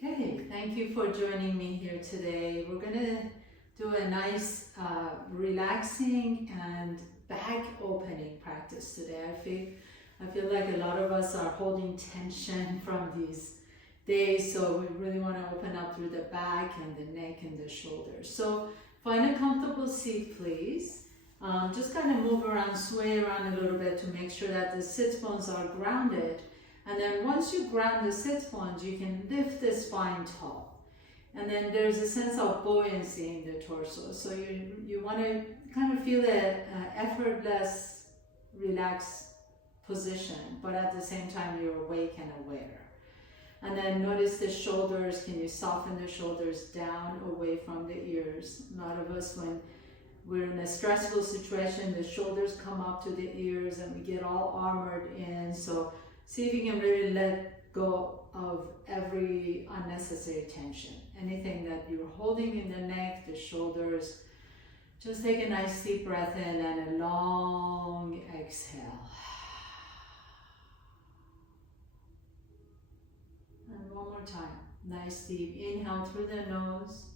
Okay, thank you for joining me here today. We're gonna do a nice relaxing and back opening practice today. I feel like a lot of us are holding tension from these days, so we really want to open up through the back and the neck and the shoulders. So find a comfortable seat, please. Just kind of move around, sway around a little bit to make sure that the sit bones are grounded. And then once you ground the sit bones, you can lift the spine tall. And then there's a sense of buoyancy in the torso. So you want to kind of feel an effortless, relaxed position, but at the same time you're awake and aware. And then notice the shoulders. Can you soften the shoulders down away from the ears? A lot of us, when we're in a stressful situation, the shoulders come up to the ears and we get all armored in. So see if you can really let go of every unnecessary tension. Anything that you're holding in the neck, the shoulders. Just take a nice deep breath in and a long exhale. And one more time. Nice deep inhale through the nose.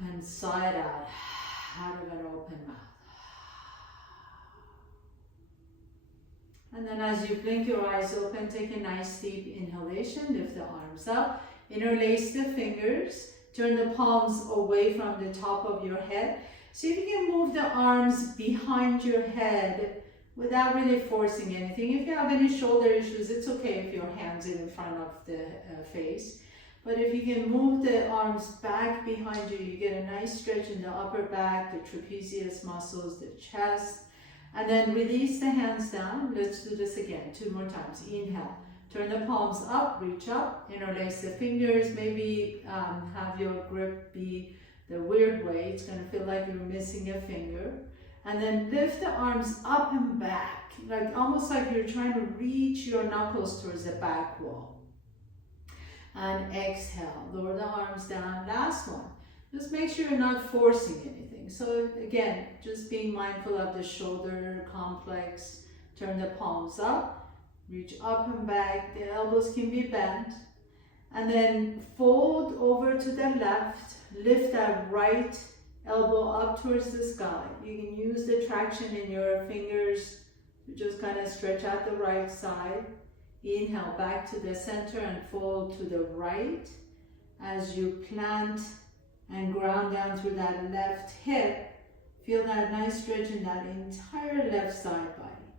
And sigh it out of an open mouth. And then as you blink your eyes open, take a nice deep inhalation, lift the arms up, interlace the fingers, turn the palms away from the top of your head. See if you can move the arms behind your head without really forcing anything. If you have any shoulder issues, it's okay if your hands are in front of the face. But if you can move the arms back behind you, you get a nice stretch in the upper back, the trapezius muscles, the chest. And then release the hands down. Let's do this again, 2 more times. Inhale, turn the palms up, reach up, interlace the fingers. Maybe have your grip be the weird way. It's going to feel like you're missing a finger. And then lift the arms up and back, like almost like you're trying to reach your knuckles towards the back wall. And exhale, lower the arms down. Last one. Just make sure you're not forcing anything. So again, just being mindful of the shoulder complex. Turn the palms up, reach up and back. The elbows can be bent. And then fold over to the left. Lift that right elbow up towards the sky. You can use the traction in your fingers to just kind of stretch out the right side. Inhale back to the center and fold to the right as you plant and ground down through that left hip. Feel that nice stretch in that entire left side body.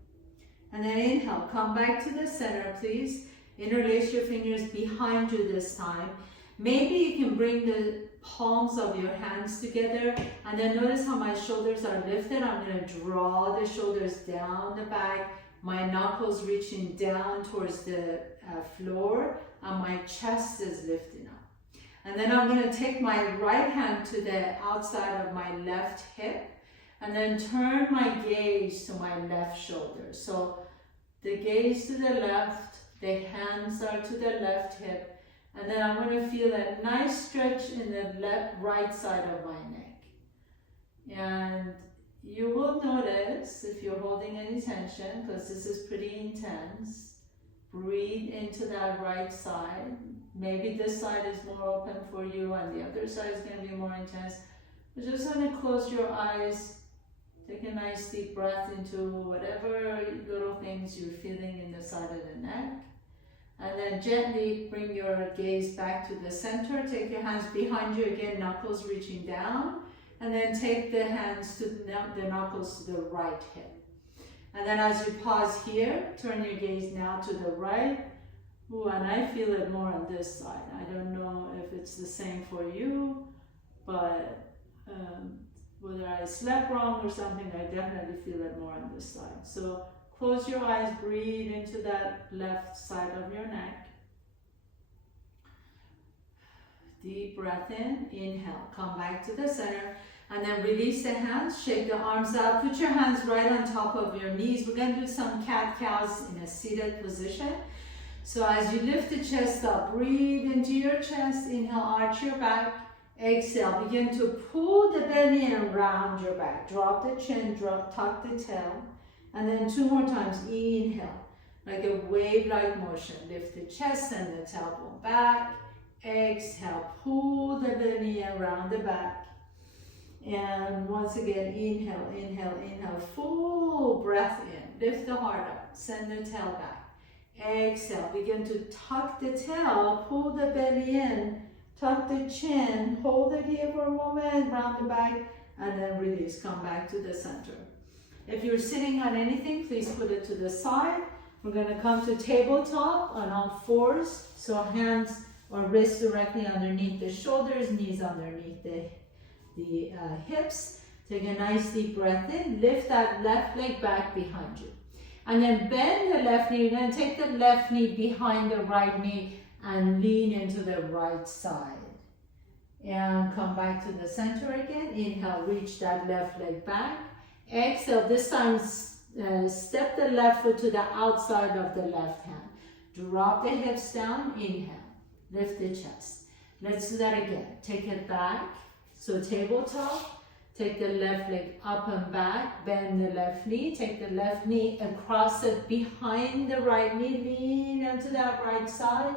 And then inhale, come back to the center, please. Interlace your fingers behind you this time. Maybe you can bring the palms of your hands together, and then notice how my shoulders are lifted. I'm going to draw the shoulders down the back, my knuckles reaching down towards the floor, and my chest is lifting up. And then I'm going to take my right hand to the outside of my left hip and then turn my gaze to my left shoulder. So the gaze to the left, the hands are to the left hip, and then I'm going to feel a nice stretch in the right side of my neck. And you will notice if you're holding any tension, because this is pretty intense, breathe into that right side. Maybe this side is more open for you and the other side is going to be more intense. But just going to close your eyes, take a nice deep breath into whatever little things you're feeling in the side of the neck. And then gently bring your gaze back to the center. Take your hands behind you again, knuckles reaching down. And then take the hands to the knuckles to the right hip. And then as you pause here, turn your gaze now to the right. Ooh, and I feel it more on this side. I don't know if it's the same for you, but whether I slept wrong or something, I definitely feel it more on this side. So close your eyes, breathe into that left side of your neck. Deep breath in, inhale, come back to the center. And then release the hands, shake the arms out. Put your hands right on top of your knees. We're going to do some cat-cows in a seated position. So as you lift the chest up, breathe into your chest. Inhale, arch your back. Exhale, begin to pull the belly and round your back. Drop the chin, tuck the tail. And then 2 more times, inhale. like a wave-like motion. Lift the chest and the tailbone back. Exhale, pull the belly around the back. And once again, inhale, inhale, inhale, full breath in. Lift the heart up, send the tail back. Exhale, begin to tuck the tail, pull the belly in, tuck the chin, hold it here for a moment, round the back, and then release, come back to the center. If you're sitting on anything, please put it to the side. We're gonna come to tabletop on all fours, so hands or wrists directly underneath the shoulders, knees underneath the hips. Take a nice deep breath in, lift that left leg back behind you. And then bend the left knee, you're gonna take the left knee behind the right knee and lean into the right side. And come back to the center again. Inhale, reach that left leg back. Exhale, this time step the left foot to the outside of the left hand. Drop the hips down, inhale, lift the chest. Let's do that again. Take it back. So tabletop, take the left leg up and back, bend the left knee, take the left knee across it behind the right knee, lean into that right side,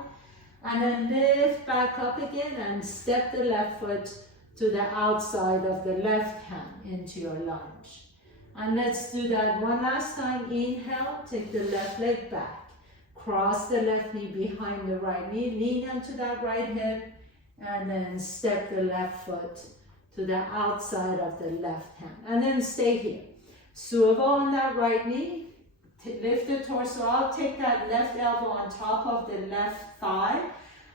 and then lift back up again and step the left foot to the outside of the left hand into your lunge. And let's do that one last time. Inhale, take the left leg back, cross the left knee behind the right knee, lean into that right hip, and then step the left foot to the outside of the left hand. And then stay here. Swivel on that right knee, lift the torso out, take that left elbow on top of the left thigh.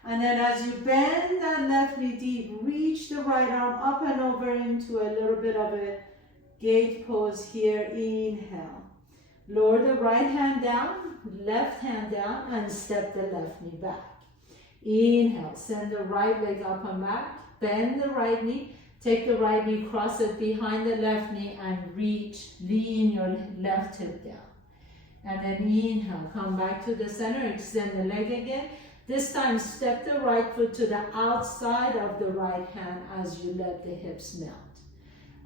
And then as you bend that left knee deep, reach the right arm up and over into a little bit of a gate pose here. Inhale. Lower the right hand down, left hand down, and step the left knee back. Inhale, send the right leg up and back, bend the right knee, take the right knee, cross it behind the left knee, and reach, lean your left hip down. And then inhale, come back to the center, extend the leg again. This time, step the right foot to the outside of the right hand as you let the hips melt.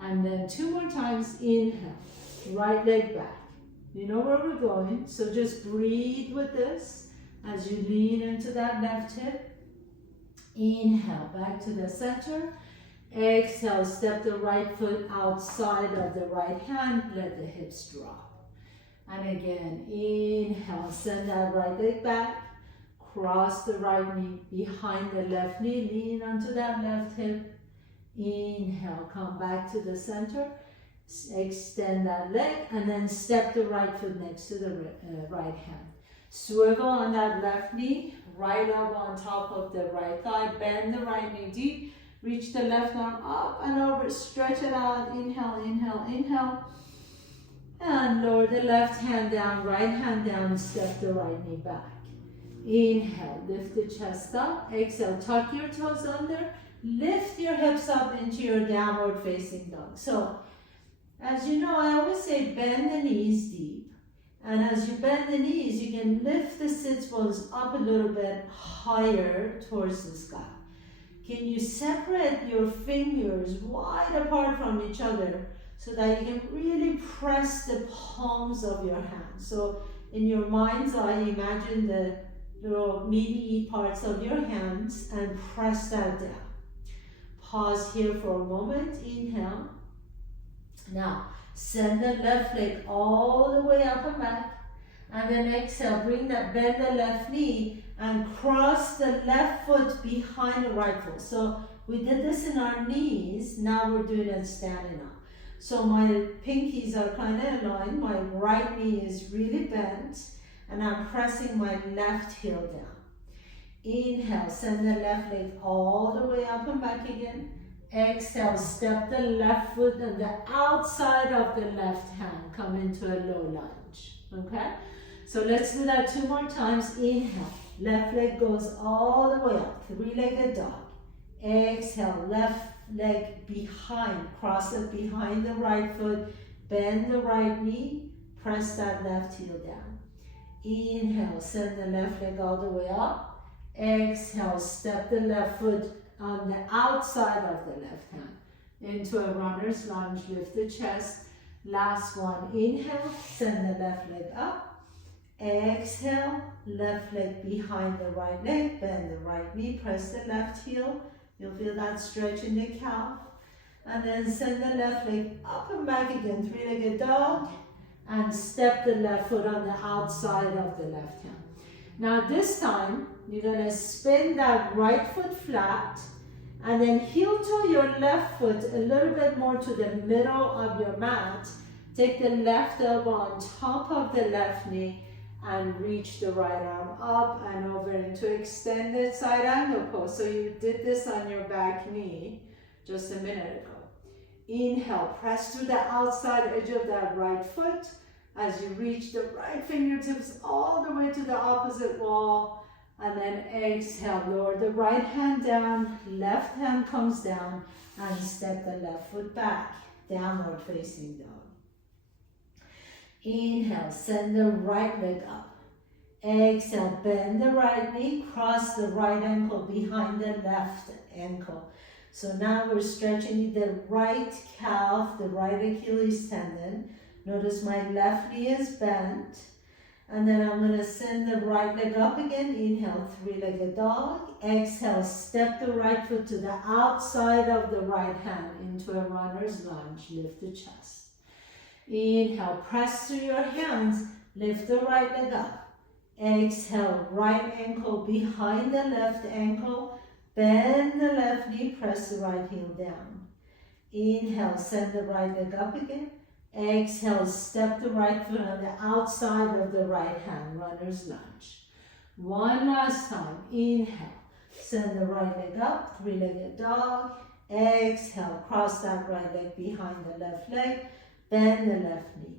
And then 2 more times, inhale, right leg back. You know where we're going, so just breathe with this as you lean into that left hip. Inhale, back to the center. Exhale, step the right foot outside of the right hand, let the hips drop. And again, inhale, send that right leg back, cross the right knee behind the left knee, lean onto that left hip. Inhale, come back to the center, extend that leg, and then step the right foot next to the right hand. Swivel on that left knee, right elbow on top of the right thigh, bend the right knee deep, reach the left arm up and over, stretch it out, inhale, inhale, inhale. And lower the left hand down, right hand down, step the right knee back. Inhale, lift the chest up, exhale, tuck your toes under, lift your hips up into your downward facing dog. So, as you know, I always say bend the knees deep. And as you bend the knees, you can lift the sits bones up a little bit higher towards the sky. Can you separate your fingers wide apart from each other so that you can really press the palms of your hands? So in your mind's eye, imagine the little meaty parts of your hands and press that down. Pause here for a moment, inhale. Now, send the left leg all the way up and back, and then exhale, bend the left knee and cross the left foot behind the right foot. So we did this in our knees, now we're doing it standing up. So my pinkies are kind of aligned, my right knee is really bent, and I'm pressing my left heel down. Inhale, send the left leg all the way up and back again. Exhale, step the left foot on the outside of the left hand, come into a low lunge, okay? So let's do that 2 more times. Inhale, left leg goes all the way up, 3-legged dog. Exhale, left leg behind, cross it behind the right foot, bend the right knee, press that left heel down. Inhale, send the left leg all the way up. Exhale, step the left foot on the outside of the left hand into a runner's lunge, lift the chest. Last one, inhale, send the left leg up. Exhale, left leg behind the right leg, bend the right knee, press the left heel. You'll feel that stretch in the calf. And then send the left leg up and back again, three-legged dog. And step the left foot on the outside of the left hand. Now this time, you're gonna spin that right foot flat and then heel toe your left foot a little bit more to the middle of your mat. Take the left elbow on top of the left knee and reach the right arm up and over into extended side angle pose. So you did this on your back knee just a minute ago. Inhale, press through the outside edge of that right foot as you reach the right fingertips all the way to the opposite wall. And then exhale, lower the right hand down, left hand comes down, and step the left foot back, downward facing dog. Inhale, send the right leg up. Exhale, bend the right knee, cross the right ankle behind the left ankle. So now we're stretching the right calf, the right Achilles tendon. Notice my left knee is bent. And then I'm going to send the right leg up again. Inhale, three-legged dog. Exhale, step the right foot to the outside of the right hand into a runner's lunge. Lift the chest. Inhale, press through your hands. Lift the right leg up. Exhale, right ankle behind the left ankle. Bend the left knee, press the right heel down. Inhale, send the right leg up again. Exhale, step the right foot on the outside of the right hand, runner's lunge. One last time. Inhale, send the right leg up, three-legged dog. Exhale, cross that right leg behind the left leg. Bend the left knee.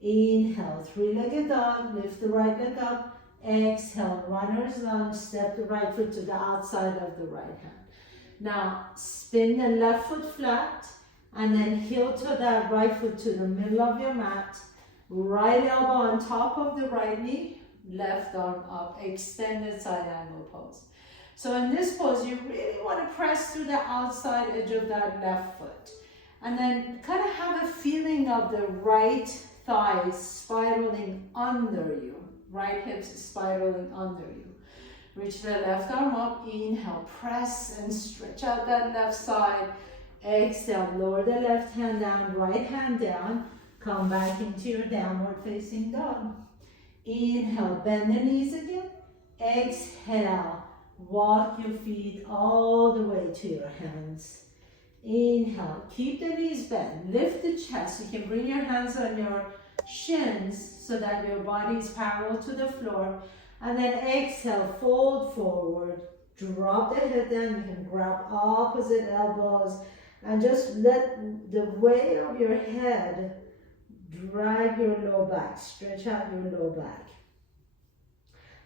Inhale, three-legged dog, lift the right leg up. Exhale, runner's lunge, step the right foot to the outside of the right hand. Now, spin the left foot flat, and then heel toe that right foot to the middle of your mat. Right elbow on top of the right knee, left arm up, extended side angle pose. So in this pose, you really want to press through the outside edge of that left foot. And then kind of have a feeling of the right thighs spiraling under you. Right hips spiraling under you. Reach the left arm up, inhale, press and stretch out that left side. Exhale, lower the left hand down, right hand down. Come back into your downward facing dog. Inhale, bend the knees again. Exhale, walk your feet all the way to your hands. Inhale, keep the knees bent, lift the chest. You can bring your hands on your shins so that your body is parallel to the floor. And then exhale, fold forward, drop the head down. You can grab opposite elbows and just let the weight of your head drag your low back, stretch out your low back.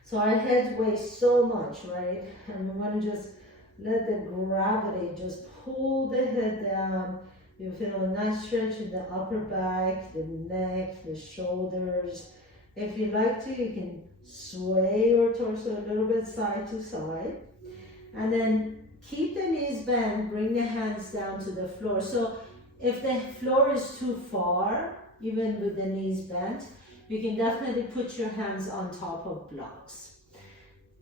So our heads weigh so much, right? And we want to just let the gravity just pull the head down. You feel a nice stretch in the upper back, the neck, the shoulders. If you like to, you can sway your torso a little bit side to side. And then keep the knees bent, bring the hands down to the floor. So if the floor is too far, even with the knees bent, you can definitely put your hands on top of blocks.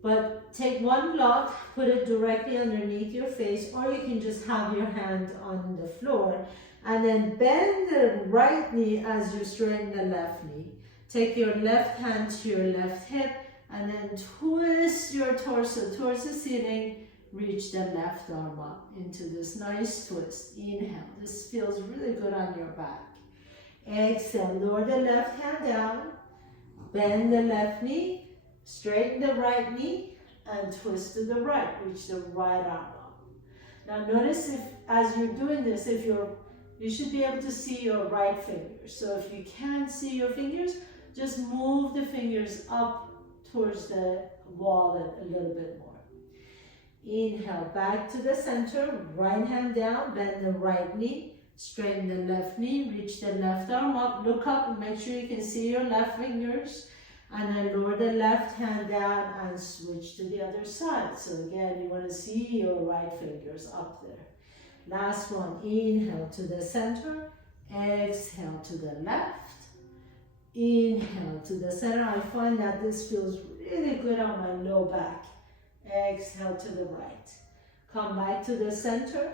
But take one block, put it directly underneath your face, or you can just have your hand on the floor. And then bend the right knee as you straighten the left knee. Take your left hand to your left hip, and then twist your torso towards the ceiling. Reach the left arm up into this nice twist. Inhale. This feels really good on your back. Exhale. Lower the left hand down. Bend the left knee. Straighten the right knee and twist to the right. Reach the right arm up. Now notice if, as you're doing this, you should be able to see your right fingers. So if you can't see your fingers, just move the fingers up towards the wall a little bit more. Inhale, back to the center, right hand down, bend the right knee, straighten the left knee, reach the left arm up, look up and make sure you can see your left fingers. And then lower the left hand down and switch to the other side. So again, you want to see your right fingers up there. Last one, inhale to the center, exhale to the left. Inhale to the center. I find that this feels really good on my low back. Exhale to the right. Come back to the center.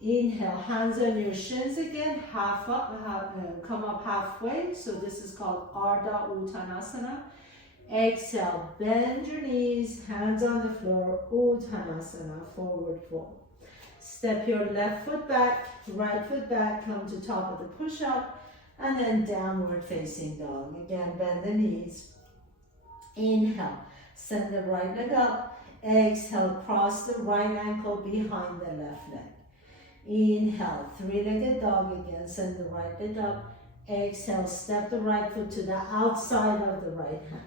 Inhale, hands on your shins again, half up, come up halfway. So this is called Ardha Uttanasana. Exhale, bend your knees, hands on the floor, Uttanasana, forward fold. Step your left foot back, right foot back, come to top of the push-up, and then downward facing dog. Again, bend the knees. Inhale, send the right leg up. Exhale, cross the right ankle behind the left leg. Inhale, three-legged dog again, send the right leg up. Exhale, step the right foot to the outside of the right hand.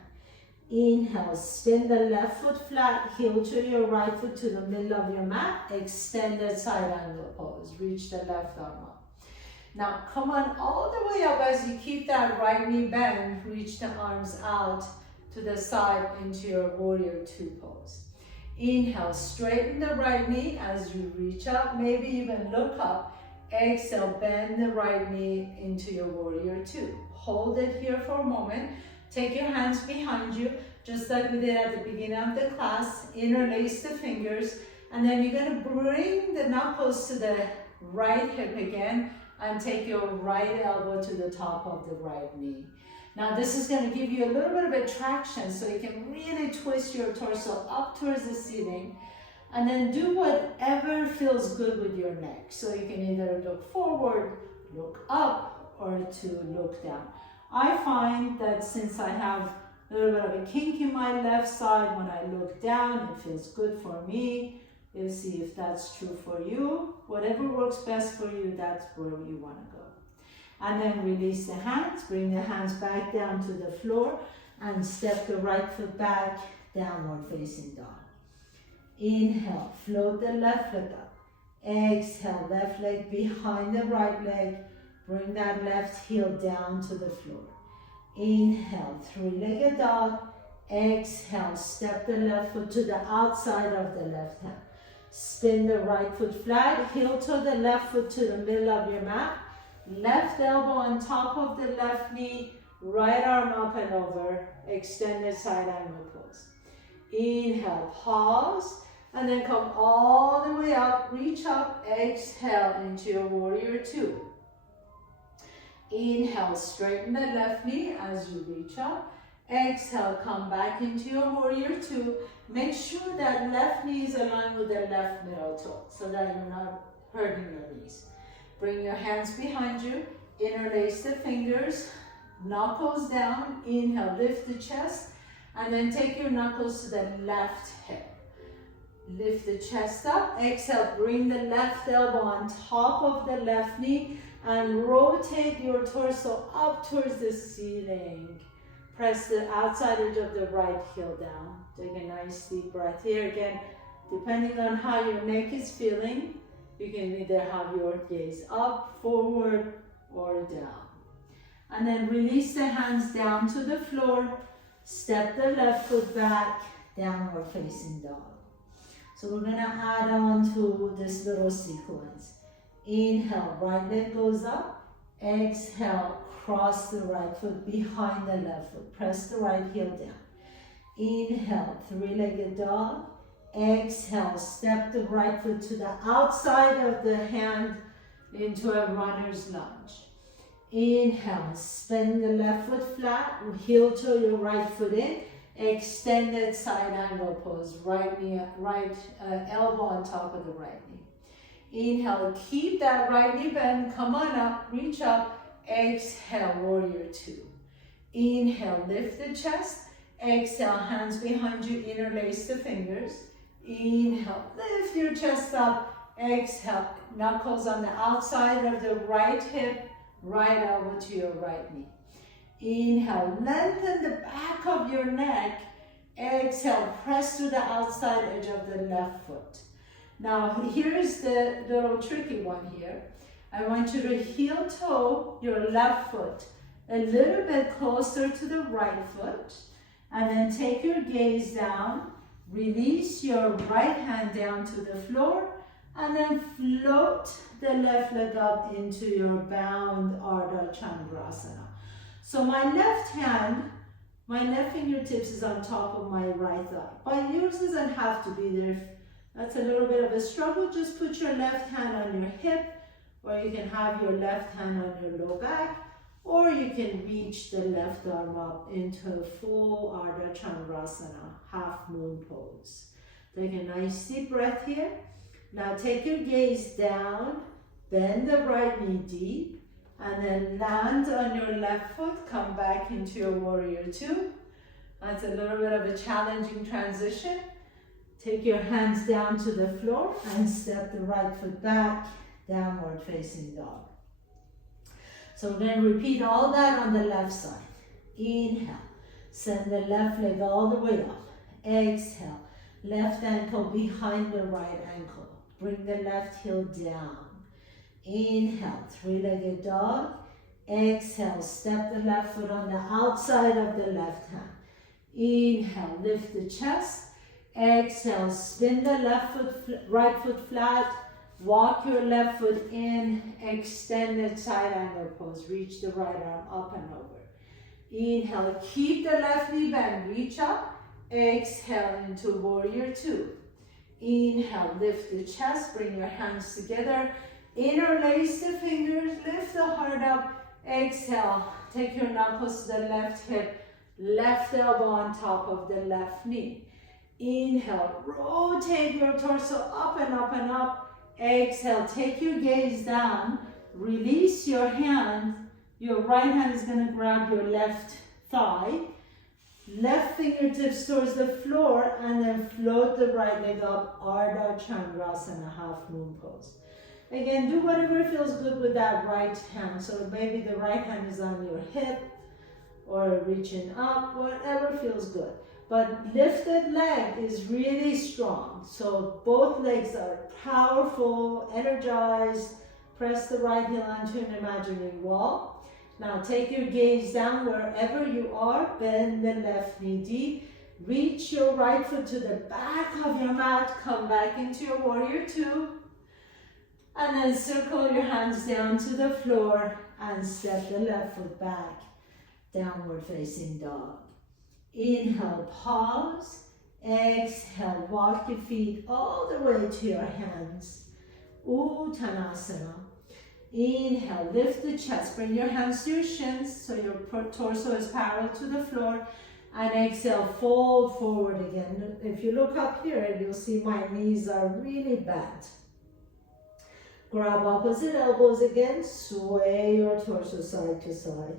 Inhale, spin the left foot flat, heel to your right foot to the middle of your mat. Extended side angle pose. Reach the left arm up. Now come on all the way up as you keep that right knee bent. Reach the arms out to the side into your warrior two pose. Inhale, straighten the right knee as you reach up, maybe even look up. Exhale, bend the right knee into your warrior two. Hold it here for a moment. Take your hands behind you, just like we did at the beginning of the class. Interlace the fingers, and then you're gonna bring the knuckles to the right hip again, and take your right elbow to the top of the right knee. Now this is gonna give you a little bit of a traction, so you can really twist your torso up towards the ceiling, and then do whatever feels good with your neck. So you can either look forward, look up, or to look down. I find that since I have a little bit of a kink in my left side, when I look down, it feels good for me. You'll see if that's true for you. Whatever works best for you, that's where you want to go. And then release the hands, bring the hands back down to the floor, and step the right foot back, downward facing dog. Inhale, float the left leg up. Exhale, left leg behind the right leg. Bring that left heel down to the floor. Inhale, three-legged dog. Exhale, step the left foot to the outside of the left hand. Spin the right foot flat, heel to the left foot to the middle of your mat. Left elbow on top of the left knee, right arm up and over, extended side angle pose. Inhale, pause, and then come all the way up, reach up, exhale into your warrior two. Inhale, straighten the left knee as you reach up. Exhale, come back into your warrior two. Make sure that left knee is aligned with the left middle toe so that you're not hurting your knees. Bring your hands behind you, interlace the fingers, knuckles down. Inhale, lift the chest, and then take your knuckles to the left hip. Lift the chest up. Exhale, bring the left elbow on top of the left knee and rotate your torso up towards the ceiling. Press the outside edge of the right heel down. Take a nice deep breath here. Again, depending on how your neck is feeling, you can either have your gaze up, forward, or down. And then release the hands down to the floor. Step the left foot back, downward facing dog. So we're gonna add on to this little sequence. Inhale, right leg goes up. Exhale, cross the right foot behind the left foot. Press the right heel down. Inhale, three-legged dog. Exhale, step the right foot to the outside of the hand into a runner's lunge. Inhale, spin the left foot flat, heel to your right foot in. Extended side angle pose, right knee, right elbow on top of the right knee. Inhale, keep that right knee bent, come on up, reach up. Exhale, warrior two. Inhale, lift the chest. Exhale, hands behind you, interlace the fingers. Inhale, lift your chest up. Exhale, knuckles on the outside of the right hip, right elbow to your right knee. Inhale, lengthen the back of your neck. Exhale, press to the outside edge of the left foot. Now, here's the little tricky one here. I want you to heel toe your left foot a little bit closer to the right foot, and then take your gaze down, release your right hand down to the floor, and then float the left leg up into your bound Ardha Chandrasana. So my left hand, my left fingertips is on top of my right thigh. But yours doesn't have to be there. If that's a little bit of a struggle, just put your left hand on your hip, or you can have your left hand on your low back, or you can reach the left arm up into a full Ardha Chandrasana, half moon pose. Take a nice deep breath here. Now take your gaze down, bend the right knee deep, and then land on your left foot, come back into your warrior two. That's a little bit of a challenging transition. Take your hands down to the floor and step the right foot back, downward facing dog. So we're going to repeat all that on the left side. Inhale, send the left leg all the way up. Exhale, left ankle behind the right ankle. Bring the left heel down. Inhale, three-legged dog. Exhale, step the left foot on the outside of the left hand. Inhale, lift the chest. Exhale, spin the left foot, right foot flat. Walk your left foot in, extended side angle pose. Reach the right arm up and over. Inhale, keep the left knee bent, reach up. Exhale into warrior two. Inhale, lift the chest, bring your hands together. Interlace the fingers, lift the heart up. Exhale, take your knuckles to the left hip, left elbow on top of the left knee. Inhale, rotate your torso up and up and up. Exhale, take your gaze down, release your hand. Your right hand is going to grab your left thigh. Left fingertips towards the floor, and then float the right leg up, Ardha Chandrasana, half moon pose. Again, do whatever feels good with that right hand. So maybe the right hand is on your hip or reaching up, whatever feels good. But lifted leg is really strong. So both legs are powerful, energized. Press the right heel onto an imaginary wall. Now take your gaze down wherever you are. Bend the left knee deep. Reach your right foot to the back of your mat. Come back into your warrior two. And then circle your hands down to the floor and step the left foot back. Downward facing dog. Inhale, pause. Exhale, walk your feet all the way to your hands. Uttanasana. Inhale, lift the chest. Bring your hands to your shins so your torso is parallel to the floor. And exhale, fold forward again. If you look up here, you'll see my knees are really bent. Grab opposite elbows again. Sway your torso side to side.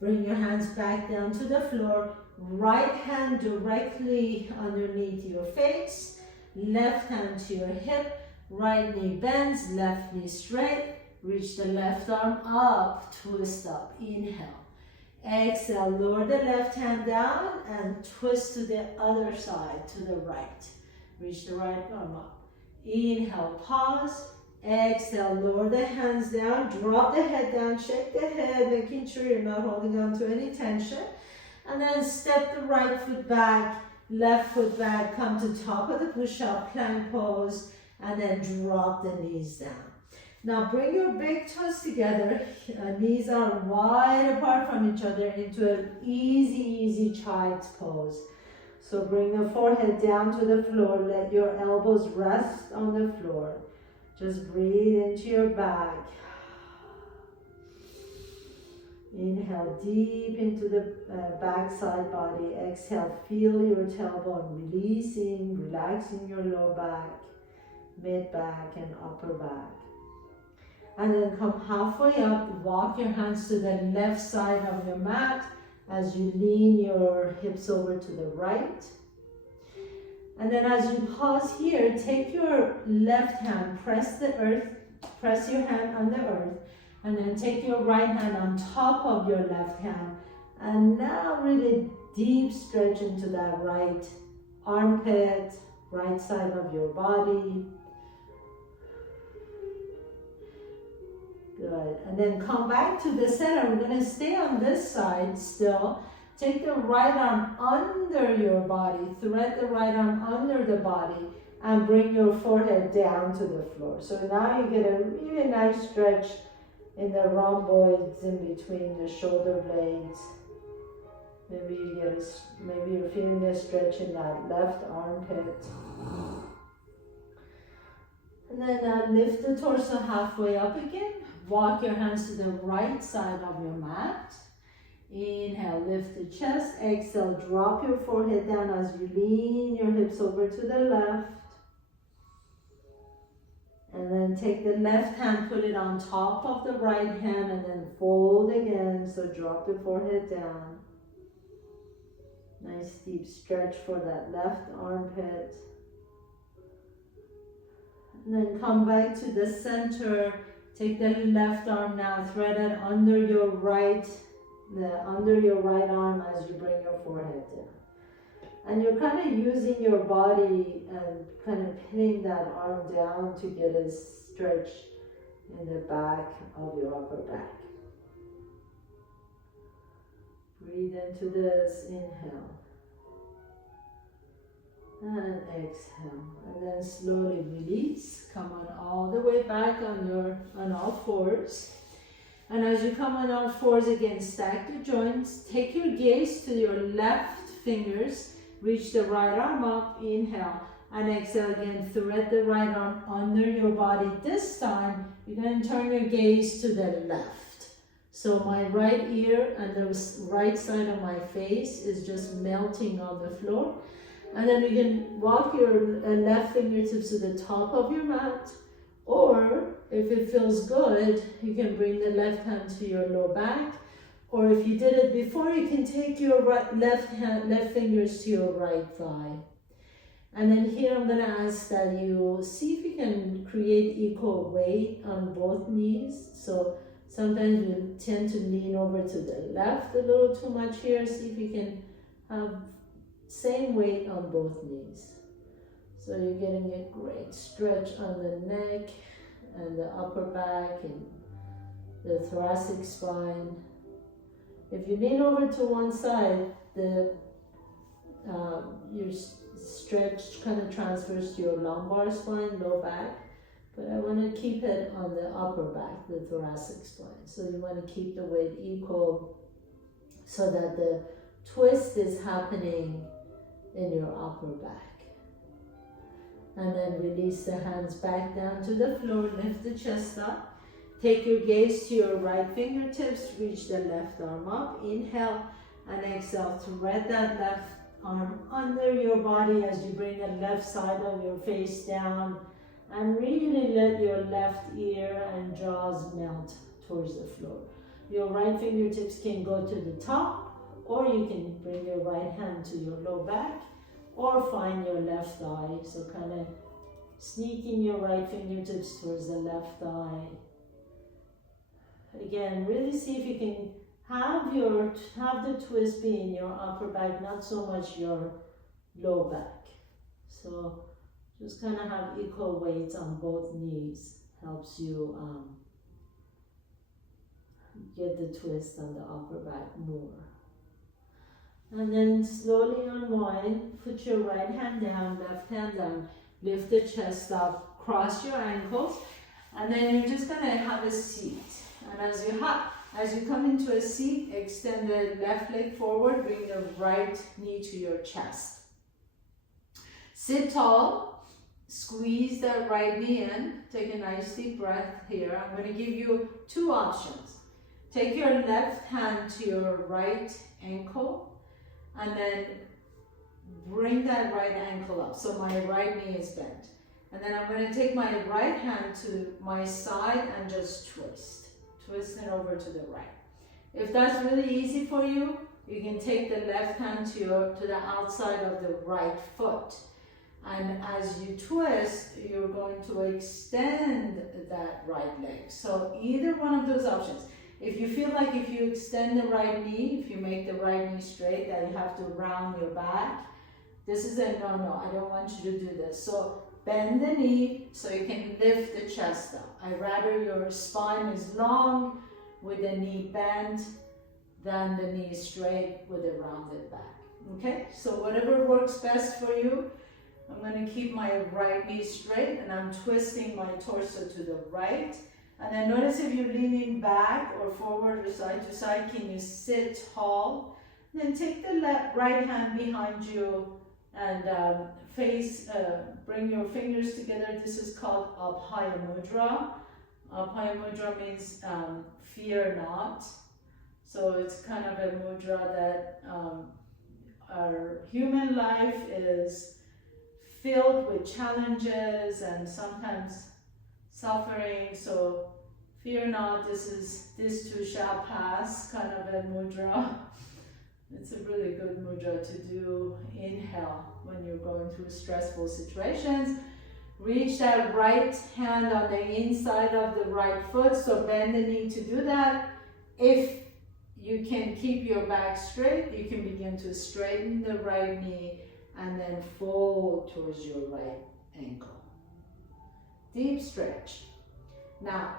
Bring your hands back down to the floor. Right hand directly underneath your face. Left hand to your hip. Right knee bends, left knee straight. Reach the left arm up, twist up. Inhale. Exhale, lower the left hand down and twist to the other side, to the right. Reach the right arm up. Inhale, pause. Exhale, lower the hands down, drop the head down, shake the head, making sure you're not holding on to any tension. And then step the right foot back, left foot back, come to top of the push-up, plank pose, and then drop the knees down. Now bring your big toes together, knees are wide apart from each other into an easy child's pose. So bring the forehead down to the floor, let your elbows rest on the floor. Just breathe into your back. Inhale deep into the back side body. Exhale, feel your tailbone releasing, relaxing your low back, mid back, and upper back. And then come halfway up, walk your hands to the left side of your mat as you lean your hips over to the right. And then as you pause here, take your left hand, press the earth, press your hand on the earth, and then take your right hand on top of your left hand. And now really deep stretch into that right armpit, right side of your body. Good. And then come back to the center. We're going to stay on this side still. Take the right arm under your body, thread the right arm under the body, and bring your forehead down to the floor. So now you get a really nice stretch in the rhomboids in between the shoulder blades. Maybe you're feeling a stretch in that left armpit. And then lift the torso halfway up again. Walk your hands to the right side of your mat. Inhale, lift the chest. Exhale, drop your forehead down as you lean your hips over to the left. And then take the left hand, put it on top of the right hand, and then fold again. So drop the forehead down. Nice deep stretch for that left armpit. And then come back to the center. Take the left arm now, thread it under your right arm as you bring your forehead down. And you're kind of using your body and kind of pinning that arm down to get a stretch in the back of your upper back. Breathe into this, inhale. And exhale. And then slowly release. Come on all the way back on all fours. And as you come on all fours again, stack the joints. Take your gaze to your left fingers. Reach the right arm up. Inhale. And exhale again. Thread the right arm under your body. This time, you're going to turn your gaze to the left. So my right ear and the right side of my face is just melting on the floor. And then you can walk your left fingertips to the top of your mat. Or if it feels good, you can bring the left hand to your low back. Or if you did it before, you can take your left fingers to your right thigh. And then here I'm going to ask that you see if you can create equal weight on both knees. So sometimes we tend to lean over to the left a little too much here. See if you can have same weight on both knees. So you're getting a great stretch on the neck and the upper back and the thoracic spine. If you lean over to one side, your stretch kind of transfers to your lumbar spine, low back. But I want to keep it on the upper back, the thoracic spine. So you want to keep the weight equal so that the twist is happening in your upper back. And then release the hands back down to the floor, lift the chest up. Take your gaze to your right fingertips, reach the left arm up. Inhale and exhale, thread that left arm under your body as you bring the left side of your face down. And really let your left ear and jaws melt towards the floor. Your right fingertips can go to the top, or you can bring your right hand to your low back, or find your left thigh. So kind of sneaking your right fingertips towards the left thigh. Again, really see if you can have the twist be in your upper back, not so much your low back. So just kind of have equal weights on both knees. Helps you get the twist on the upper back more. And then slowly unwind, put your right hand down, left hand down, lift the chest up, cross your ankles, and then you're just gonna have a seat. And as you come into a seat, extend the left leg forward, bring the right knee to your chest. Sit tall, squeeze that right knee in, take a nice deep breath here. I'm gonna give you two options. Take your left hand to your right ankle, and then bring that right ankle up. So my right knee is bent. And then I'm going to take my right hand to my side and just twist. Twist it over to the right. If that's really easy for you, you can take the left hand to the outside of the right foot. And as you twist, you're going to extend that right leg. So either one of those options. If you feel like if you extend the right knee, if you make the right knee straight, that you have to round your back, this is a no, I don't want you to do this. So bend the knee so you can lift the chest up. I'd rather your spine is long with the knee bent than the knee straight with a rounded back. Okay, so whatever works best for you. I'm going to keep my right knee straight and I'm twisting my torso to the right. And then notice if you're leaning back or forward or side to side, can you sit tall? Then take the right hand behind you and bring your fingers together. This is called Abhaya Mudra. Abhaya Mudra means fear not. So it's kind of a mudra that our human life is filled with challenges and sometimes suffering. So fear not, this too shall pass, kind of a mudra. It's a really good mudra to do. Inhale when you're going through stressful situations. Reach that right hand on the inside of the right foot, so bend the knee to do that. If you can keep your back straight, you can begin to straighten the right knee and then fold towards your right ankle. Deep stretch. Now,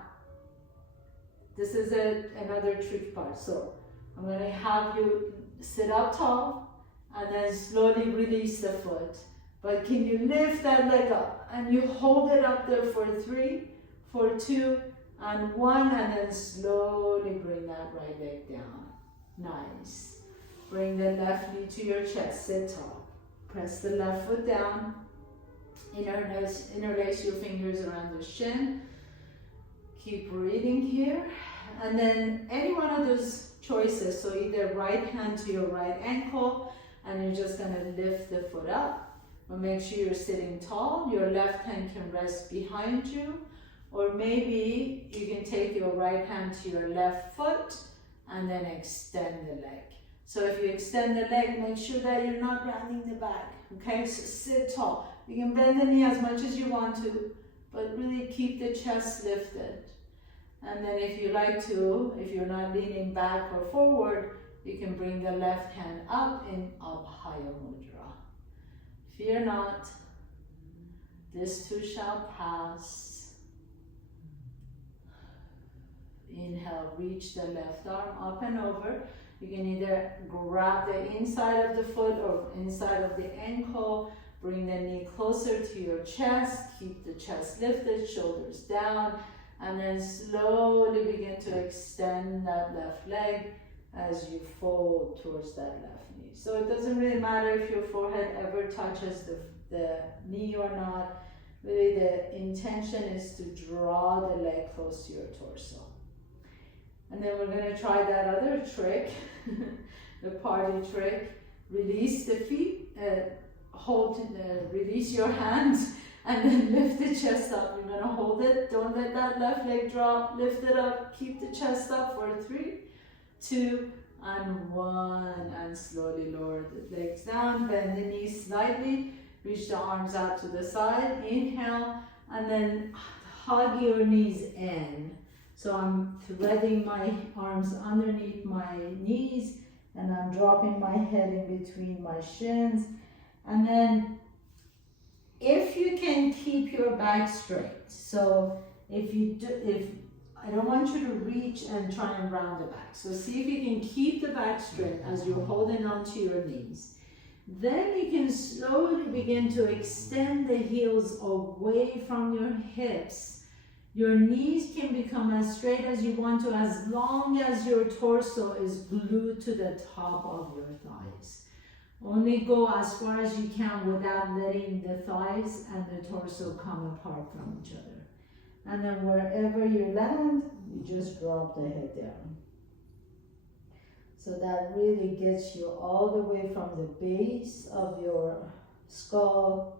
this is another tricky part. So I'm going to have you sit up tall and then slowly release the foot. But can you lift that leg up and you hold it up there for 3, for 2, and 1, and then slowly bring that right leg down. Nice. Bring the left knee to your chest, sit tall. Press the left foot down. Interlace your fingers around the shin. Keep breathing here. And then any one of those choices, so either right hand to your right ankle, and you're just going to lift the foot up. But make sure you're sitting tall. Your left hand can rest behind you. Or maybe you can take your right hand to your left foot and then extend the leg. So if you extend the leg, make sure that you're not rounding the back. Okay, so sit tall. You can bend the knee as much as you want to, but really keep the chest lifted. And then if you like to, if you're not leaning back or forward, you can bring the left hand up in Abhaya Mudra. Fear not, this too shall pass. Inhale, reach the left arm up and over. You can either grab the inside of the foot or inside of the ankle. Bring the knee closer to your chest. Keep the chest lifted, shoulders down. And then slowly begin to extend that left leg as you fold towards that left knee. So it doesn't really matter if your forehead ever touches the knee or not. Really the intention is to draw the leg close to your torso. And then we're going to try that other trick, the party trick. Release the feet, release your hands, and then lift the chest up. You're going to hold it. Don't let that left leg drop. Lift it up. Keep the chest up for 3, 2, and 1. And slowly lower the legs down. Bend the knees slightly. Reach the arms out to the side. Inhale. And then hug your knees in. So I'm threading my arms underneath my knees. And I'm dropping my head in between my shins. And then if you can keep your back straight, so if I don't want you to reach and try and round the back. So see if you can keep the back straight as you're holding onto your knees. Then you can slowly begin to extend the heels away from your hips. Your knees can become as straight as you want to, as long as your torso is glued to the top of your thighs. Only go as far as you can without letting the thighs and the torso come apart from each other. And then wherever you land, you just drop the head down. So that really gets you all the way from the base of your skull,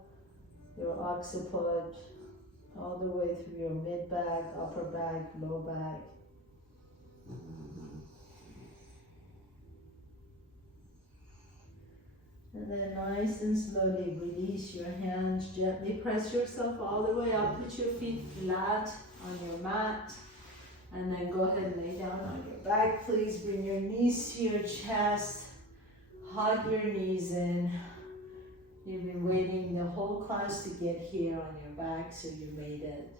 your occiput, all the way through your mid-back, upper back, low back. And then nice and slowly release your hands. Gently press yourself all the way up. Put your feet flat on your mat. And then go ahead and lay down on your back. Please bring your knees to your chest. Hug your knees in. You've been waiting the whole class to get here on your back, so you made it.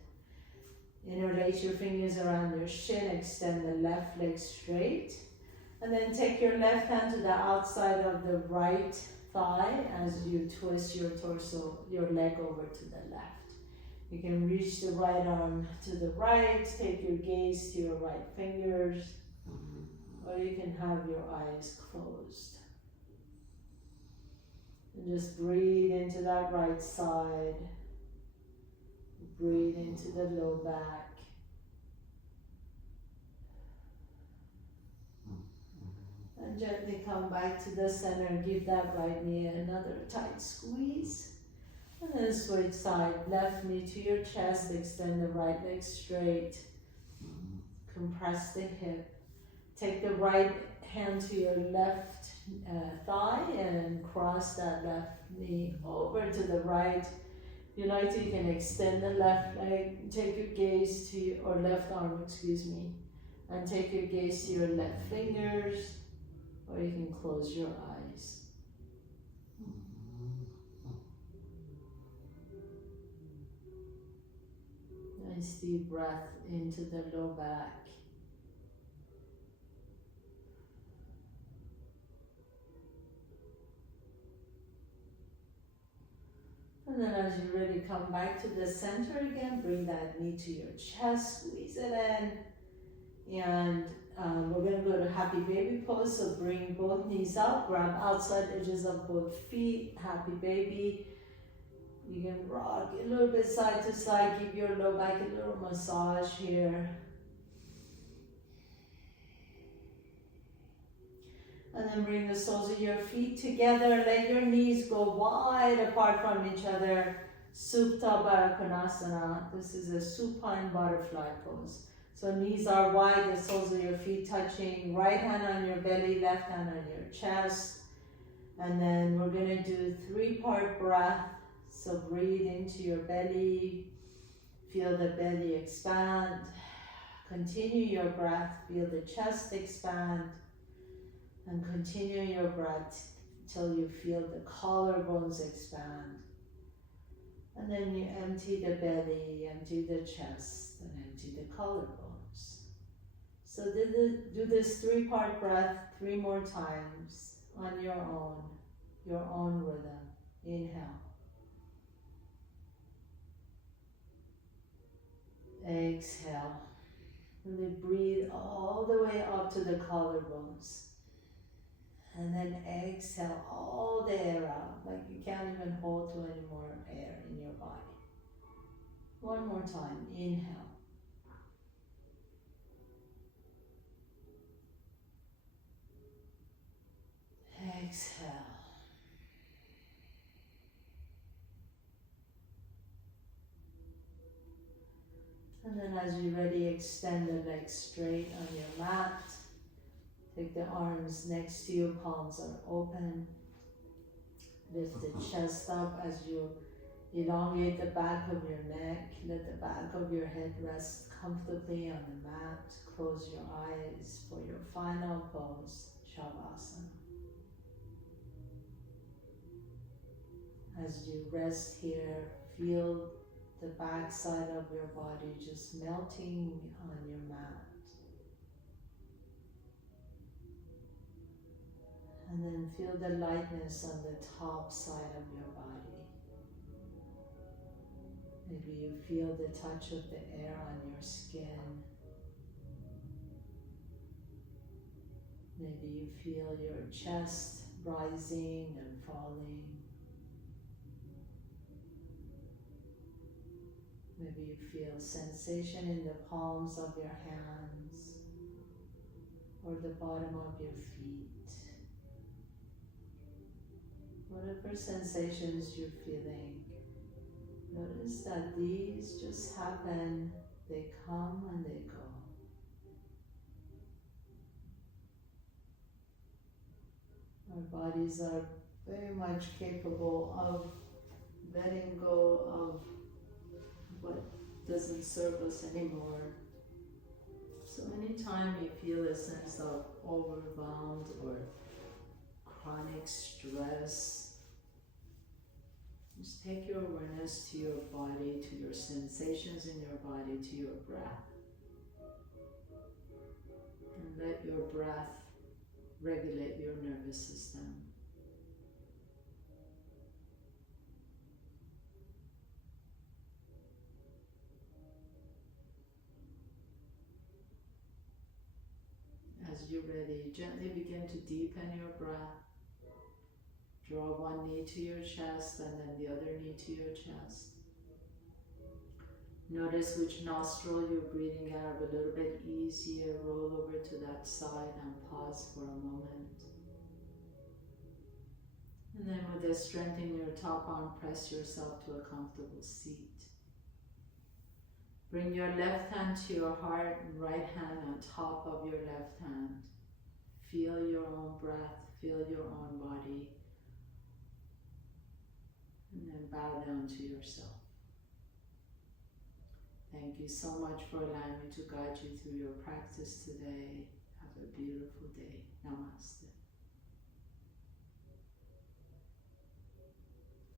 Interlace your fingers around your shin. Extend the left leg straight. And then take your left hand to the outside of the right thigh as you twist your torso, your leg over to the left. You can reach the right arm to the right, take your gaze to your right fingers, or you can have your eyes closed. And just breathe into that right side. Breathe into the low back. And gently come back to the center and give that right knee another tight squeeze. And then switch side, left knee to your chest, extend the right leg straight. Compress the hip. Take the right hand to your left thigh and cross that left knee over to the right. If you like to, you can extend the left leg, take your gaze to your, or left arm, excuse me, and take your gaze to your left fingers, or you can close your eyes. Nice deep breath into the low back. And then as you're ready, come back to the center again. Bring that knee to your chest, squeeze it in. And we're going to go to happy baby pose. So bring both knees out, grab outside edges of both feet, happy baby. You can rock a little bit side to side, give your low back a little massage here. And then bring the soles of your feet together. Let your knees go wide apart from each other. Supta Baddha Konasana. This is a supine butterfly pose. So knees are wide, the soles of your feet touching. Right hand on your belly, left hand on your chest. And then we're going to do 3-part breath. So breathe into your belly. Feel the belly expand. Continue your breath. Feel the chest expand. And continue your breath till you feel the collarbones expand. And then you empty the belly, empty the chest, and empty the collarbones. So do this 3-part breath 3 more times on your own rhythm. Inhale. Exhale. Really breathe all the way up to the collarbones. And then exhale all the air out, like you can't even hold to any more air in your body. One more time, inhale. Exhale. And then as you're ready, extend the legs straight on your mat. Take the arms next to you, palms are open. Lift the chest up as you elongate the back of your neck. Let the back of your head rest comfortably on the mat. Close your eyes for your final pose, Shavasana. As you rest here, feel the back side of your body just melting on your mat. And then feel the lightness on the top side of your body. Maybe you feel the touch of the air on your skin. Maybe you feel your chest rising and falling. Maybe you feel sensation in the palms of your hands or the bottom of your feet. Whatever sensations you're feeling, notice that these just happen, they come and they go. Our bodies are very much capable of letting go of what doesn't serve us anymore. So anytime you feel a sense of overwhelmed or chronic stress, just take your awareness to your body, to your sensations in your body, to your breath. And let your breath regulate your nervous system. you're ready, gently begin to deepen your breath. Draw one knee to your chest and then the other knee to your chest. Notice which nostril you're breathing out of a little bit easier. Roll over to that side and pause for a moment. And then with the strength in your top arm, press yourself to a comfortable seat. Bring your left hand to your heart and right hand on top of your left hand. Feel your own breath, feel your own body. And then bow down to yourself. Thank you so much for allowing me to guide you through your practice today. Have a beautiful day. Namaste.